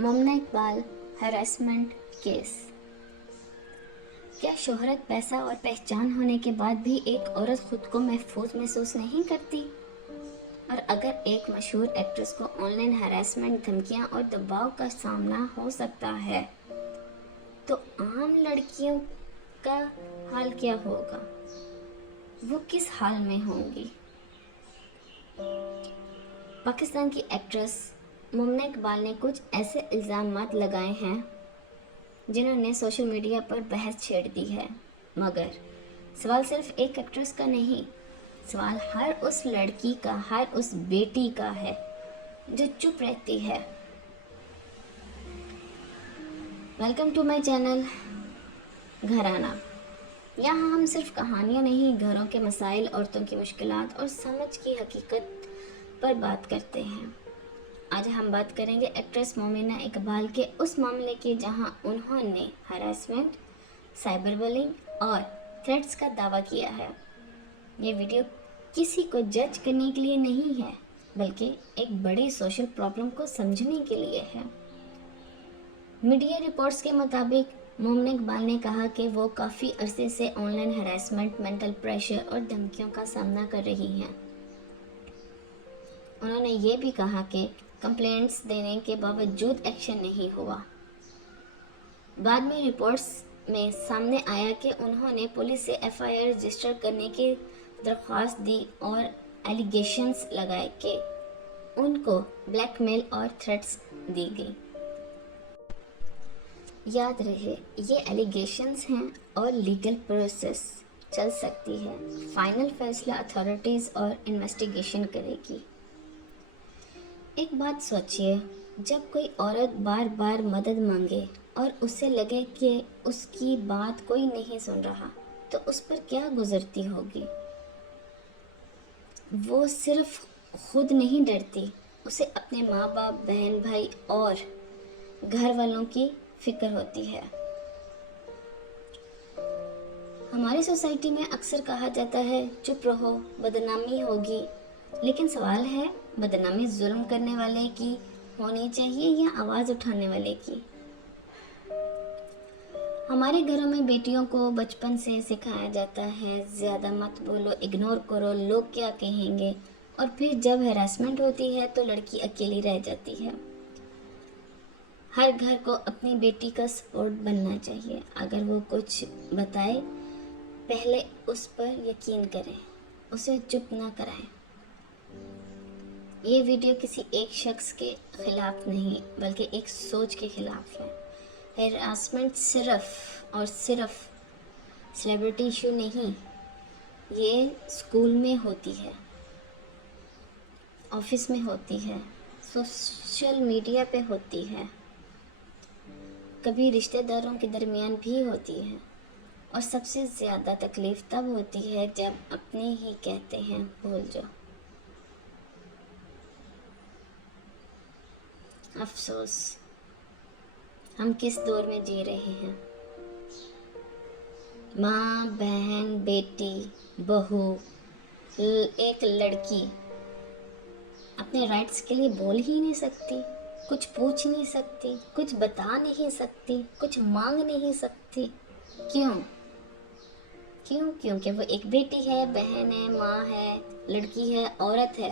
Mumna Iqbal harassment case. क्या शोहरत, पैसा और पहचान होने के बाद भी एक औरत खुद को महफूज महसूस नहीं करती? और अगर एक मशहूर एक्ट्रेस को ऑनलाइन हरासमेंट, धमकियां और दबाव का सामना हो सकता है, तो आम लड़कियों का हाल क्या होगा? वो किस हाल में होंगी? पाकिस्तान की एक्ट्रेस मुमना इकबाल ने कुछ ऐसे इल्ज़ामात लगाए हैं जिन्होंने सोशल मीडिया पर बहस छेड़ दी है। मगर सवाल सिर्फ एक एक्ट्रेस का नहीं, सवाल हर उस लड़की का, हर उस बेटी का है जो चुप रहती है। वेलकम टू माय चैनल घराना। यहाँ हम सिर्फ कहानियाँ नहीं, घरों के मसाइल, औरतों की मुश्किलात और समझ की हकीकत पर बात करते हैं। आज हम बात करेंगे एक्ट्रेस मुमना इकबाल के उस मामले की जहां उन्होंने हरासमेंट, साइबर बुलिंग और थ्रेट्स का दावा किया है। ये वीडियो किसी को जज करने के लिए नहीं है, बल्कि एक बड़ी सोशल प्रॉब्लम को समझने के लिए है। मीडिया रिपोर्ट्स के मुताबिक मुमना इकबाल ने कहा कि वो काफ़ी अरसे से ऑनलाइन हरासमेंट, मेंटल प्रेशर और धमकियों का सामना कर रही हैं। उन्होंने ये भी कहा कि कंप्लेंट्स देने के बावजूद एक्शन नहीं हुआ। बाद में रिपोर्ट्स में सामने आया कि उन्होंने पुलिस से एफआईआर रजिस्टर करने की दरख्वास्त दी और एलिगेशंस लगाए कि उनको ब्लैकमेल और थ्रेट्स दी गई। याद रहे, ये एलिगेशंस हैं और लीगल प्रोसेस चल सकती है। फाइनल फैसला अथॉरिटीज़ और इन्वेस्टिगेशन करेगी। एक बात सोचिए, जब कोई औरत बार बार मदद मांगे और उसे लगे कि उसकी बात कोई नहीं सुन रहा, तो उस पर क्या गुजरती होगी? वो सिर्फ खुद नहीं डरती, उसे अपने माँ बाप, बहन भाई और घर वालों की फिक्र होती है। हमारी सोसाइटी में अक्सर कहा जाता है, चुप रहो, बदनामी होगी। लेकिन सवाल है, बदनामी जुल्म करने वाले की होनी चाहिए या आवाज़ उठाने वाले की? हमारे घरों में बेटियों को बचपन से सिखाया जाता है, ज़्यादा मत बोलो, इग्नोर करो, लोग क्या कहेंगे। और फिर जब हैरेसमेंट होती है तो लड़की अकेली रह जाती है। हर घर को अपनी बेटी का सपोर्ट बनना चाहिए। अगर वो कुछ बताए, पहले उस पर यकीन करें, उसे चुप ना कराएं। ये वीडियो किसी एक शख्स के खिलाफ नहीं, बल्कि एक सोच के खिलाफ है। हैरासमेंट सिर्फ और सिर्फ सेलिब्रिटी इशू नहीं, ये स्कूल में होती है, ऑफिस में होती है, सोशल मीडिया पे होती है, कभी रिश्तेदारों के दरमियान भी होती है। और सबसे ज़्यादा तकलीफ़ तब होती है जब अपने ही कहते हैं भूल जाओ। अफसोस, हम किस दौर में जी रहे हैं? माँ, बहन, बेटी, बहू, एक लड़की अपने राइट्स के लिए बोल ही नहीं सकती, कुछ पूछ नहीं सकती, कुछ बता नहीं सकती, कुछ मांग नहीं सकती। क्यों? क्योंकि वो एक बेटी है, बहन है, माँ है, लड़की है, औरत है।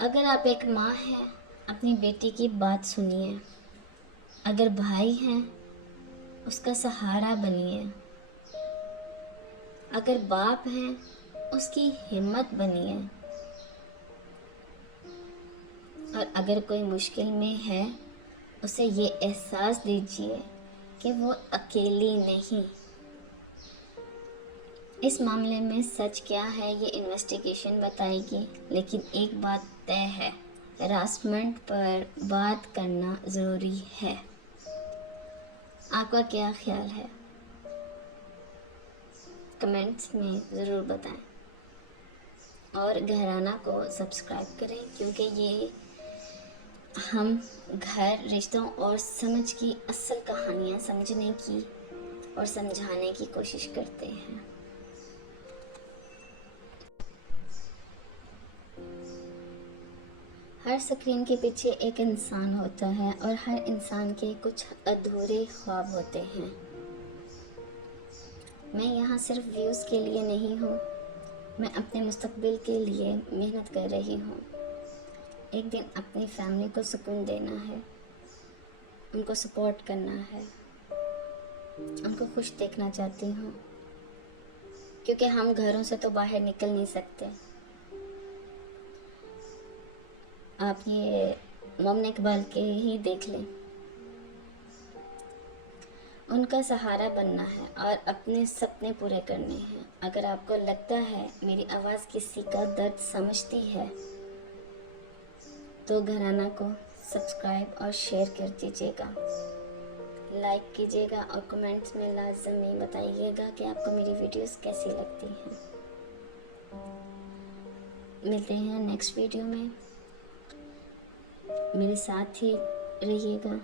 अगर आप एक माँ हैं, अपनी बेटी की बात सुनिए। अगर भाई हैं, उसका सहारा बनिए। अगर बाप हैं, उसकी हिम्मत बनिए। और अगर कोई मुश्किल में है, उसे ये एहसास दीजिए कि वो अकेली नहीं। इस मामले में सच क्या है, ये इन्वेस्टिगेशन बताएगी। लेकिन एक बात तय है, हरासमेंट पर बात करना ज़रूरी है। आपका क्या ख्याल है? कमेंट्स में ज़रूर बताएं। और घराना को सब्सक्राइब करें, क्योंकि ये हम घर, रिश्तों और समझ की असल कहानियाँ समझने की और समझाने की कोशिश करते हैं। ہر اسکرین کے پیچھے ایک انسان ہوتا ہے اور ہر انسان کے کچھ ادھورے خواب ہوتے ہیں۔ میں یہاں صرف ویوز کے لیے نہیں ہوں، میں اپنے مستقبل کے لیے محنت کر رہی ہوں۔ ایک دن اپنی فیملی کو سکون دینا ہے، ان کو سپورٹ کرنا ہے، ان کو خوش دیکھنا چاہتی ہوں، کیونکہ ہم گھروں سے تو باہر نکل نہیں سکتے۔ آپ یہ مومن اقبال کے ہی دیکھ لیں، ان کا سہارا بننا ہے اور اپنے سپنے پورے کرنے ہیں۔ اگر آپ کو لگتا ہے میری آواز کسی کا درد سمجھتی ہے تو گھرانہ کو سبسکرائب اور شیئر کر دیجیے گا، لائک کیجیے گا اور کمنٹس میں لازمی بتائیے گا کہ آپ کو میری ویڈیوز کیسی لگتی ہیں۔ ملتے ہیں نیکسٹ ویڈیو میں، میرے ساتھ ہی رہیے گا۔